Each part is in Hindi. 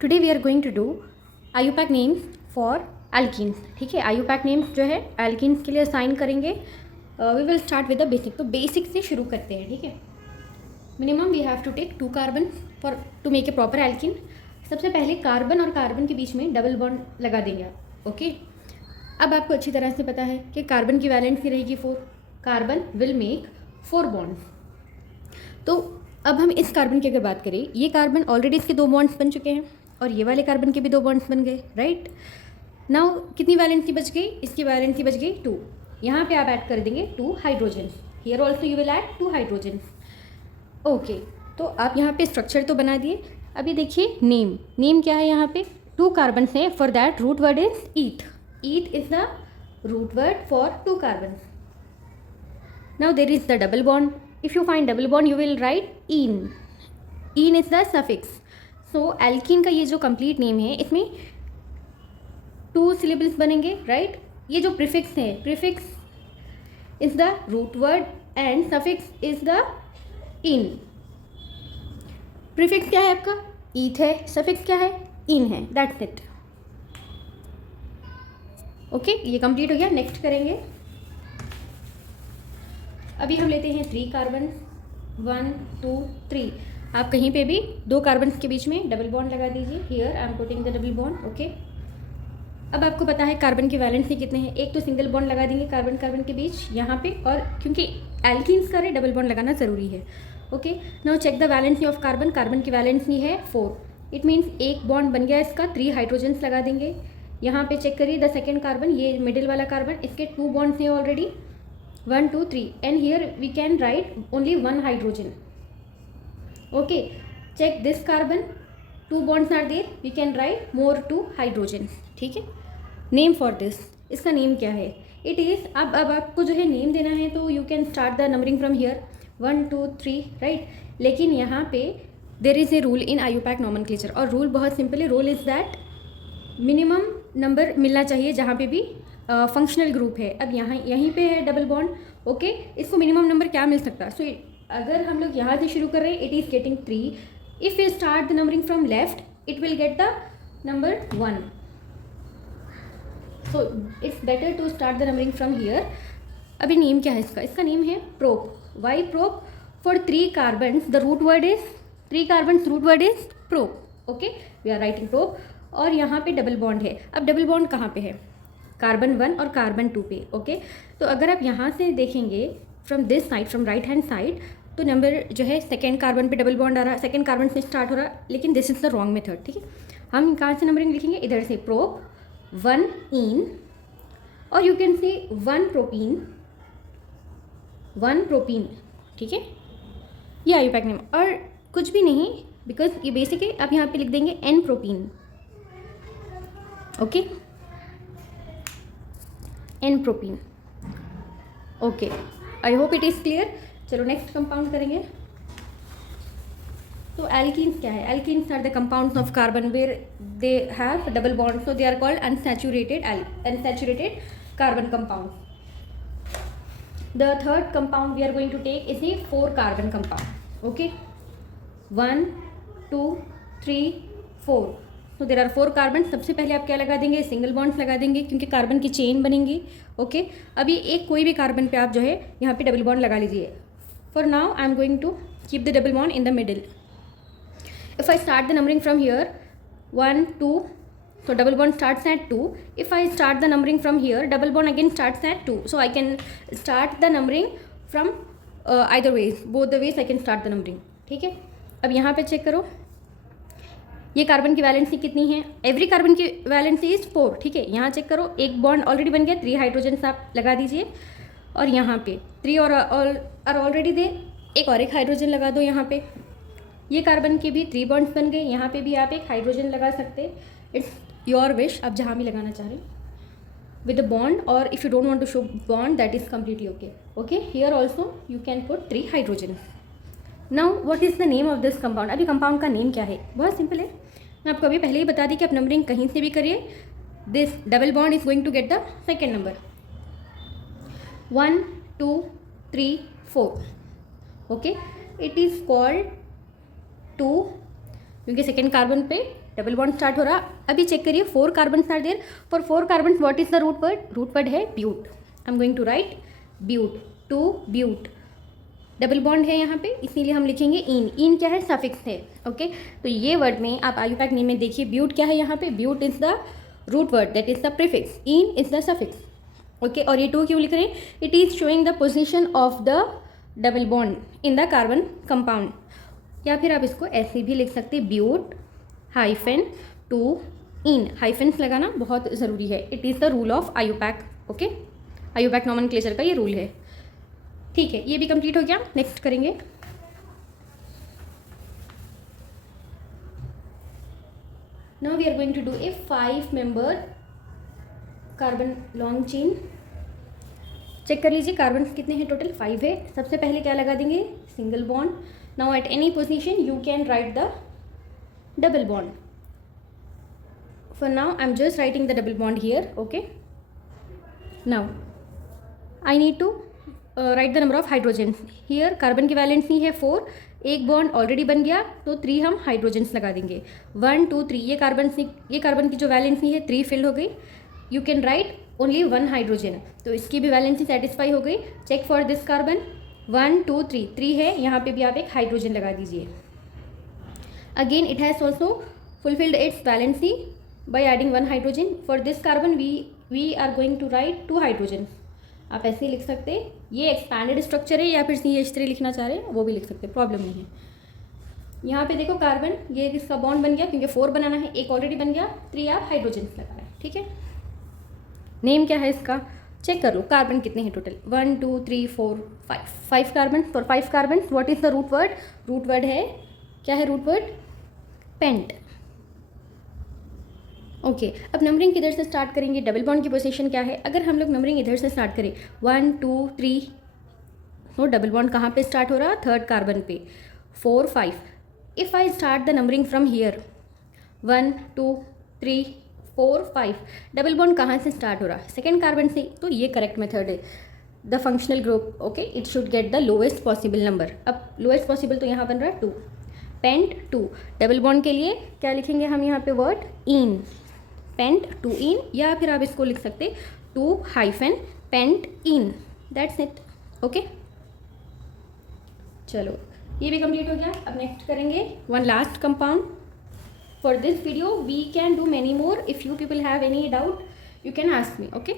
Today we are going to do IUPAC names for alkenes. ठीक है, IUPAC नेम्स जो है एल्कीन्स के लिए असाइन करेंगे. We will start with the basic. तो बेसिक से शुरू करते हैं. ठीक है, minimum we have to take 2 carbon for to make a proper alkene. सबसे पहले कार्बन और कार्बन के बीच में डबल बॉन्ड लगा देंगे आप. ओके, अब आपको अच्छी तरह से पता है कि कार्बन की वैलेंसी रहेगी 4. Carbon will make 4 bonds. तो अब हम इस कार्बन की अगर बात करें, ये कार्बन ऑलरेडी इसके 2 बॉन्ड्स बन चुके हैं और ये वाले कार्बन के भी 2 बॉन्ड्स बन गए. राइट नाउ कितनी वैलेंसी बच गई? इसकी वैलेंसी बच गई 2. यहाँ पे आप ऐड कर देंगे 2 hydrogen. Here also you will add 2 hydrogen. Okay, तो आप यहाँ पे स्ट्रक्चर तो बना दिए. अभी देखिए नेम क्या है. यहाँ पे 2 कार्बन है. For that root word is eth. Eth is the root word for 2 carbon. Now there is the double bond. If you find double bond, you will write ene. Ene is the suffix. So alkene का ये जो complete name है, इसमें 2 syllables बनेंगे, right? ये जो prefix है, prefix is the root word and suffix is the ene. prefix क्या है आपका? eth है. suffix क्या है? ene है. That's it. Okay, ये complete हो गया. Next करेंगे. अभी हम लेते हैं 3 कार्बन. 1 2 3. आप कहीं पे भी 2 कार्बन के बीच में डबल बॉन्ड लगा दीजिए. Here I am putting the double bond. Okay, अब आपको पता है कार्बन की वैलेंसी कितने हैं. एक तो सिंगल बॉन्ड लगा देंगे कार्बन कार्बन के बीच यहाँ पे, और क्योंकि एल्कीन्स का डबल बॉन्ड लगाना ज़रूरी है. Okay, now check the valency of carbon. Carbon की वैलेंसी है 4. इट मीन्स एक बॉन्ड बन गया इसका. 3 हाइड्रोजन्स लगा देंगे. यहाँ पे चेक करिए द सेकेंड कार्बन, ये मिडिल वाला कार्बन, इसके 2 बॉन्ड्स हैं already. 1 2 3 and here we can write only 1 hydrogen. Okay, check this carbon, 2 bonds are there, we can write more 2 hydrogen. ठीक है, name for this, इसका नेम क्या है? It is, अब आपको जो है नेम देना है तो you can start the numbering from here 1 2 3 right. लेकिन यहाँ पे there is a rule in IUPAC nomenclature, और रूल बहुत सिंपल है. Rule is that minimum number मिलना चाहिए जहाँ पे भी फंक्शनल ग्रुप है. अब यहाँ यहीं पे है डबल बॉन्ड. ओके, इसको मिनिमम नंबर क्या मिल सकता है? सो अगर हम लोग यहाँ से शुरू कर रहे हैं, it is getting 3. If you start the numbering from left, it will get the number 1. So it's better to start the numbering from here. अभी नेम क्या है इसका? इसका नेम है prop. Why prop? For 3 carbons the root word is 3 carbons root word is prop. Okay, we are writing prop. और यहाँ पे डबल बॉन्ड है. अब डबल बॉन्ड कहाँ पे है? कार्बन 1 और कार्बन 2 पे. ओके, तो अगर आप यहाँ से देखेंगे from this side, from right hand side, तो नंबर जो है सेकेंड कार्बन पे डबल बॉन्ड आ रहा है, सेकेंड कार्बन से स्टार्ट हो रहा है, लेकिन this is the wrong method. ठीक है, हम कहाँ से नंबरिंग लिखेंगे? इधर से प्रोप 1 इन, और you can say 1 propene 1 propene. ठीक है, ये IUPAC नेम और कुछ भी नहीं, बिकॉज ये बेसिक है. आप यहाँ पे लिख देंगे N propene. Okay, N propene. Okay, I hope it is clear. चलो नेक्स्ट कंपाउंड करेंगे. तो एल्कीन्स क्या है? Alkenes are the compounds of carbon where they have double bond, so they are called unsaturated carbon compound. The third compound we are going to take is a 4 carbon compound. Okay, 1 2 3 4. तो देर आर 4 कार्बन. सबसे पहले आप क्या लगा देंगे? सिंगल बॉन्ड्स लगा देंगे, क्योंकि कार्बन की चेन बनेंगी. ओके, अभी एक कोई भी कार्बन पे आप जो है यहाँ पे डबल बॉन्ड लगा लीजिए. For now I am going to keep the double bond in the middle. If I start the numbering from here 1 2, so double bond starts at 2. If I start the numbering from here, double bond again starts at 2. So I can start the numbering from either ways, both the ways I can start the numbering. ठीक है, अब यहाँ पे चेक करो, ये कार्बन की वैलेंसी कितनी है? एवरी कार्बन की वैलेंसी इज 4. ठीक है, यहाँ चेक करो, एक बॉन्ड ऑलरेडी बन गया. 3 हाइड्रोजन आप लगा दीजिए, और यहाँ पे 3 और आर ऑलरेडी दे. एक हाइड्रोजन लगा दो यहाँ पे. ये कार्बन के भी 3 बॉन्ड्स बन गए. यहाँ पे भी आप एक हाइड्रोजन लगा सकते. इट्स योर विश, आप जहाँ भी लगाना चाह रहे विद द बॉन्ड, और if you don't want to show bond, that is completely okay. Okay, here also you can put 3 hydrogen. Now what is the name of this compound? अभी कंपाउंड का नेम क्या है? बहुत सिंपल है. मैं आपको अभी पहले ही बता दी कि आप नंबरिंग कहीं से भी करिए, this double bond is going to get the second number. 1 2 3 4. Okay, it is called 2 क्योंकि सेकेंड कार्बन पे डबल बॉन्ड स्टार्ट हो रहा। अभी चेक करिए 4 carbon are there, for 4 carbon what is the root word है but. I am going to write but, two but, double bond है यहाँ पे, इसीलिए हम लिखेंगे इन। इन क्या है, सफिक्स है। ओके, तो ये वर्ड में आप आयुपैक नेम में देखिए ब्यूट क्या है यहाँ पे, but is the root word, that is the prefix, ene is the suffix. Okay, और ये 2 क्यों लिख रहे हैं, it is showing the position of the double bond in the carbon compound. या फिर आप इसको ऐसे भी लिख सकते हैं, ब्यूट हाइफन टू इन। हाइफेंस लगाना बहुत ज़रूरी है, it is the rule of IUPAC. Okay, IUPAC nomenclature का ये रूल है। ठीक है, ये भी कंप्लीट हो गया। नेक्स्ट करेंगे now we are going to do a 5 member carbon long chain. Check कर लीजिए कार्बन कितने हैं, टोटल 5 है। सबसे पहले क्या लगा देंगे, single bond. Now at any position you can write the double bond. For now I am just writing the double bond here. Okay, now I need to write the number of hydrogens here. Carbon की वैलेंसी है 4, एक बॉन्ड ऑलरेडी बन गया तो 3 हम हाइड्रोजन्स लगा देंगे। 1 2 3, ये कार्बन की जो वैलेंसी है 3 फिल हो गई। You can right only 1 hydrogen, तो इसकी भी वैलेंसी सेटिस्फाई हो गई। चेक फॉर दिस कार्बन 1 2 3, 3 है, यहाँ पे भी आप एक हाइड्रोजन लगा दीजिए। Again it has also fulfilled its valency by adding 1 hydrogen. For this carbon we are going to write 2 hydrogen. आप ऐसे ही लिख सकते हैं, ये एक्सपैंडेड स्ट्रक्चर है, या फिर CH3 लिखना चाह रहे हैं वो भी लिख सकते हैं, प्रॉब्लम नहीं है। यहाँ पे देखो कार्बन, ये इसका बॉन्ड बन गया, क्योंकि 4 बनाना है, एक ऑलरेडी बन गया, 3 आप हाइड्रोजन लगाना है। ठीक है, नेम क्या है इसका, चेक कर लो। कार्बन कितने हैं total, 1 2 3 4 5 carbon. For 5 carbon what is the root word, root word है, क्या है रूट वर्ड, पेंट। ओके, अब नंबरिंग किधर से स्टार्ट करेंगे, डबल बॉन्ड की पोजीशन क्या है। अगर हम लोग नंबरिंग इधर से स्टार्ट करें 1 2 3, तो डबल बॉन्ड कहाँ पे स्टार्ट हो रहा, 3rd कार्बन पे, 4 5। If I start the numbering from here 1 2 3 4 5, double bond कहाँ से स्टार्ट हो रहा है, 2nd कार्बन से, तो ये करेक्ट मेथड है। The functional group, okay, it should get the lowest possible number. अब लोएस्ट पॉसिबल तो यहाँ बन रहा है 2, पेंट 2। डबल बॉन्ड के लिए क्या लिखेंगे हम यहाँ पे वर्ड, इन, पेंट 2 इन, या फिर आप इसको लिख सकते 2 hyphen pent ene, that's it. Okay, चलो ये भी कंप्लीट हो गया। अब नेक्स्ट करेंगे one last compound. For this video we can do many more, if you people have any doubt you can ask me. Okay,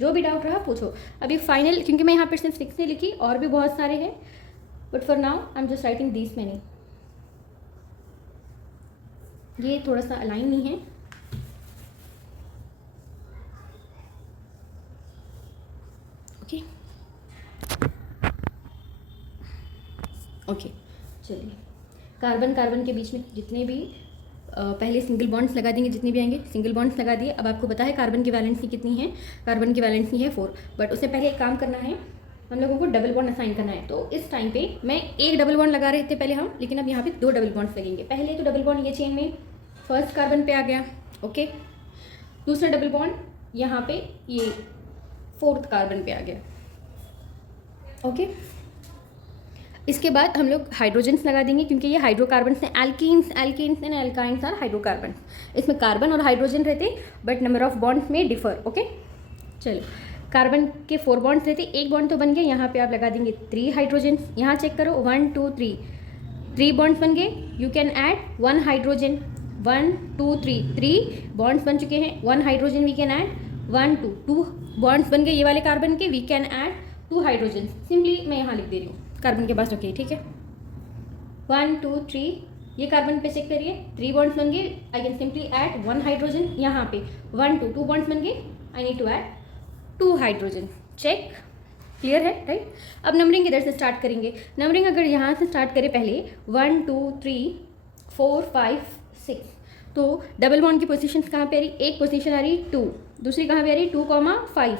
जो भी डाउट रहा पूछो। अभी फाइनल, क्योंकि मैं यहाँ पर सिर्फ 6 नहीं लिखी, और भी बहुत सारे हैं, but for now I am just writing this many. ये थोड़ा सा अलाइन नहीं है, ओके ओके। चलिए, कार्बन के बीच में जितने भी पहले सिंगल बॉन्ड्स लगा देंगे, जितने भी आएंगे सिंगल बॉन्ड्स लगा दिए। अब आपको पता है कार्बन की वैलेंसी कितनी है, कार्बन की वैलेंसी है 4, बट उससे पहले एक काम करना है, हम लोगों को डबल बॉन्ड असाइन करना है। तो इस टाइम पे मैं एक डबल बॉन्ड लगा रहे थे पहले हम, लेकिन अब यहाँ पे 2 डबल बॉन्ड्स लगेंगे। पहले तो डबल बॉन्ड ये चेन में 1st कार्बन पे आ गया, ओके। दूसरा डबल बॉन्ड यहाँ पे ये 4th कार्बन पे आ गया, ओके। इसके बाद हम लोग हाइड्रोजन्स लगा देंगे, क्योंकि ये हाइड्रोकार्बन्स हैं। Alkenes and alkynes are hydrocarbon. इसमें कार्बन और हाइड्रोजन रहते, बट नंबर ऑफ बॉन्ड्स में डिफर, ओके। चलो, कार्बन के 4 बॉन्ड्स रहते, एक बॉन्ड तो बन गया, यहाँ पे आप लगा देंगे 3 हाइड्रोजन्स। यहाँ चेक करो 1 2 3, 3 बॉन्ड्स बन गए। You can add 1 hydrogen, 1 2 3, 3 bonds बन चुके हैं, 1 hydrogen we can add, 1 2, 2 bonds बन गए ये वाले कार्बन के, we can add 2 hydrogen. Simply मैं यहाँ लिख दे रही हूँ, कार्बन के पास रखिए, ठीक है। 1 2 3, ये कार्बन पे चेक करिए, 3 बॉन्ड्स बन गए, I can simply add 1 hydrogen. यहाँ पे 1 2, 2 बॉन्ड्स बन गए, I need to add 2 hydrogen. Check, clear है, राइट। अब नंबरिंग इधर से स्टार्ट करेंगे। नंबरिंग अगर यहाँ से स्टार्ट करें पहले 1 2 3 4 5 6, तो डबल बॉन्ड की पोजीशंस कहाँ पे आ रही, एक पोजीशन आ रही 2, दूसरी कहाँ पे आ रही 2 5,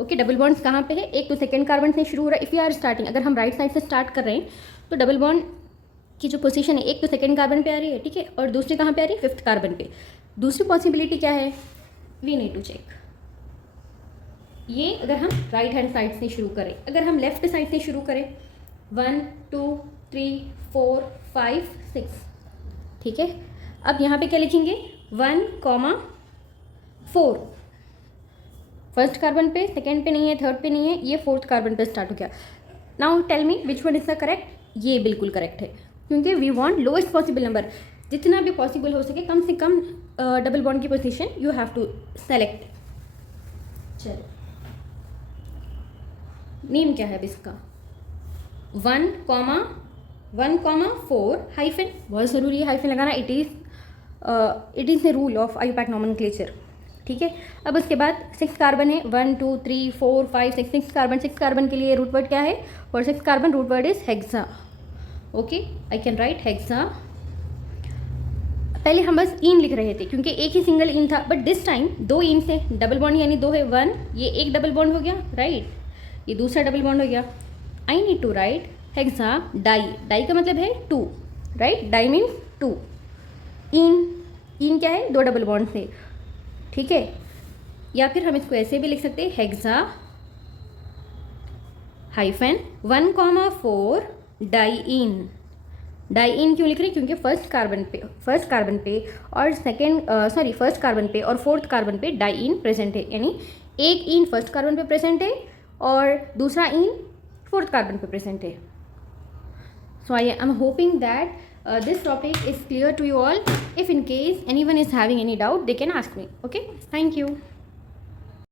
ओके। डबल बॉन्ड्स कहाँ पे है, एक तो 2nd कार्बन से शुरू हो रहा है। इफ़ यू आर स्टार्टिंग, अगर हम राइट साइड से स्टार्ट कर रहे हैं तो डबल बॉन्ड की जो पोजीशन है एक तो 2nd कार्बन पे आ रही है, ठीक है, और दूसरी कहाँ पे आ रही है, 5th कार्बन पे। दूसरी पॉसिबिलिटी क्या है, वी नीड टू चेक, ये अगर हम राइट हैंड साइड से शुरू करें, अगर हम लेफ्ट साइड से शुरू करें 1 2 3 4 5 6, ठीक है, अब यहाँ पे क्या लिखेंगे 1,4 फर्स्ट कार्बन पे, सेकेंड पे नहीं है, थर्ड पे नहीं है, ये फोर्थ कार्बन पे स्टार्ट हो गया. Now tell me which one is the correct. ये बिल्कुल करेक्ट है क्योंकि we want lowest possible number, जितना भी पॉसिबल हो सके कम से कम डबल बॉन्ड की position you have to select. चलो नेम क्या है अब इसका 1,4 हाइफन, बहुत ज़रूरी है हाइफन लगाना. It is the rule of IUPAC nomenclature. ठीक है, अब उसके बाद 6 कार्बन है 1 2 3 4 5 6 6 कार्बन. 6 कार्बन के लिए रूट वर्ड क्या है for 6 carbon? Root word is hexa. Okay, I can write hexa. पहले हम बस इन लिख रहे थे क्योंकि एक ही सिंगल इन था, बट दिस टाइम 2 इन से डबल बॉन्ड यानी 2 है 1, ये एक डबल बॉन्ड हो गया राइट, ये दूसरा डबल बॉन्ड हो गया. I need to write hexa di. Di का मतलब है 2 राइट, डाई मीन्स 2. इन क्या है 2 डबल बॉन्ड से. ठीक है, या फिर हम इसको ऐसे भी लिख सकते हैं हेक्सा हाइफन 1,4 डाई इन. डाई इन क्यों लिख रहे हैं? क्योंकि फर्स्ट कार्बन पे और फर्स्ट कार्बन पे और फोर्थ कार्बन पे डाई इन प्रेजेंट है, यानी एक इन फर्स्ट कार्बन पे प्रेजेंट है और दूसरा इन फोर्थ कार्बन पे प्रेजेंट है. So I am hoping that this topic is clear to you all. If in case anyone is having any doubt, they can ask me. Okay, thank you.